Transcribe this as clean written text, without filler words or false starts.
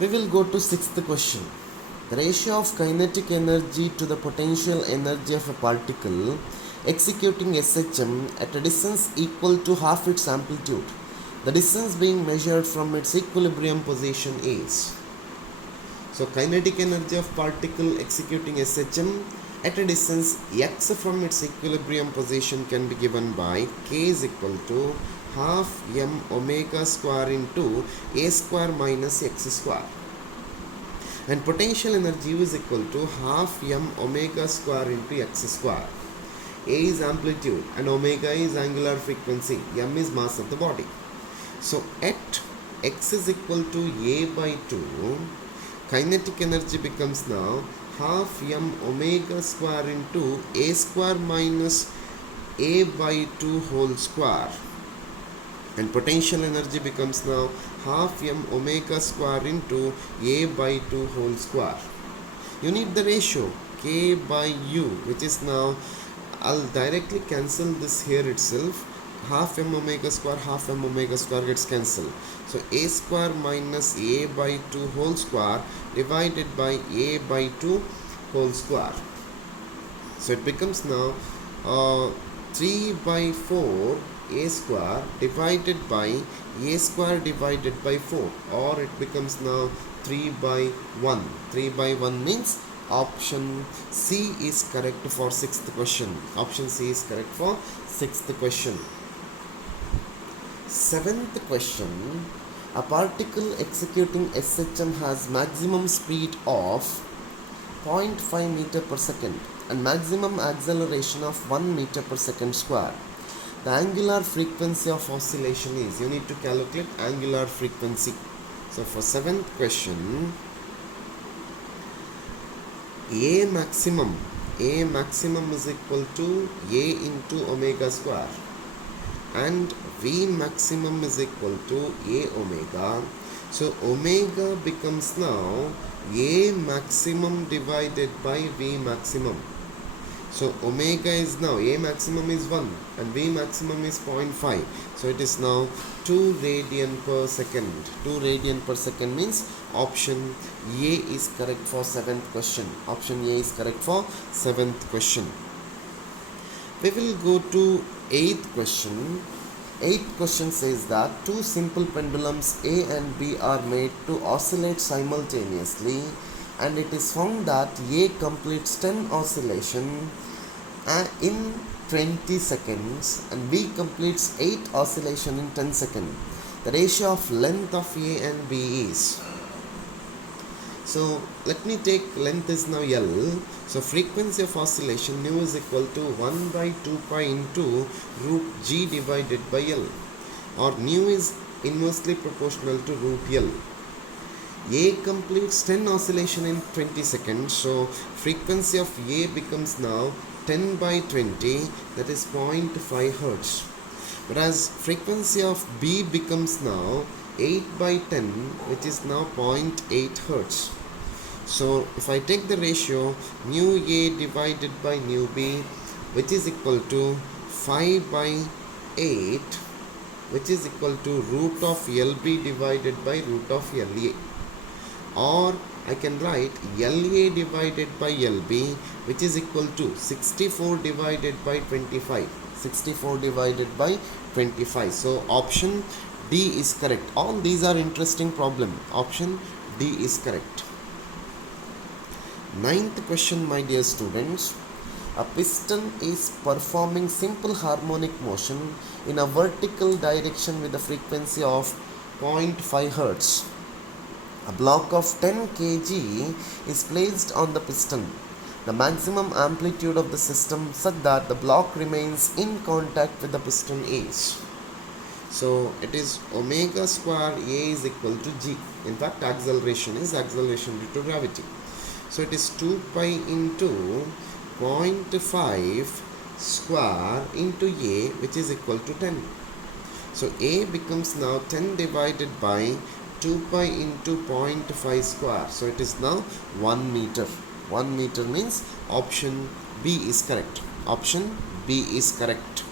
We will go to sixth question. The ratio of kinetic energy to the potential energy of a particle executing SHM at a distance equal to half its amplitude. The distance being measured from its equilibrium position is. So kinetic energy of particle executing SHM at a distance x from its equilibrium position can be given by k is equal to half m omega square into a square minus x square. And potential energy is equal to half m omega square into x square. A is amplitude and omega is angular frequency, m is mass of the body. So at x is equal to a by 2, kinetic energy becomes now half m omega square into a square minus a by 2 whole square. And potential energy becomes now half m omega square into a by 2 whole square. You need the ratio k by u, which is now, I'll directly cancel this here itself. Half m omega square gets cancelled. So a square minus a by 2 whole square divided by a by 2 whole square. So it becomes now 3 by 4 a square divided by a square divided by 4, or it becomes now 3 by 1. 3 by 1 means option C is correct for sixth question. Option C is correct for sixth question. Seventh question. A particle executing SHM has maximum speed of 0.5 meter per second and maximum acceleration of 1 meter per second square. The angular frequency of oscillation is, you need to calculate angular frequency. So for seventh question, A maximum is equal to A into omega square and V maximum is equal to A omega. So omega becomes now A maximum divided by V maximum. So omega is now, A maximum is 1 and V maximum is 0.5. So it is now 2 radian per second. 2 radian per second means option A is correct for seventh question. Option A is correct for seventh question. We will go to eighth question. Eighth question says that two simple pendulums A and B are made to oscillate simultaneously, and it is found that A completes 10 oscillation in 20 seconds and B completes 8 oscillation in 10 seconds. The ratio of length of A and B is. So let me take length is now L. So frequency of oscillation nu is equal to 1 by 2 pi into root G divided by L, or nu is inversely proportional to root L. A completes 10 oscillation in 20 seconds. So frequency of A becomes now 10 by 20, that is 0.5 hertz. Whereas frequency of B becomes now 8 by 10, which is now 0.8 hertz. So if I take the ratio nu A divided by nu B, which is equal to 5 by 8, which is equal to root of LB divided by root of LA. Or I can write LA divided by LB, which is equal to 64 divided by 25. 64 divided by 25. So option D is correct. All these are interesting problem. Option D is correct. Ninth question, my dear students. A piston is performing simple harmonic motion in a vertical direction with a frequency of 0.5 Hz. A block of 10 kg is placed on the piston. The maximum amplitude of the system such that the block remains in contact with the piston is. So it is omega square A is equal to G. In fact, acceleration is acceleration due to gravity. So it is 2 pi into 0.5 square into A, which is equal to 10. So A becomes now 10 divided by 2 pi into 0.5 square. So it is now 1 meter. 1 meter means option B is correct. Option B is correct.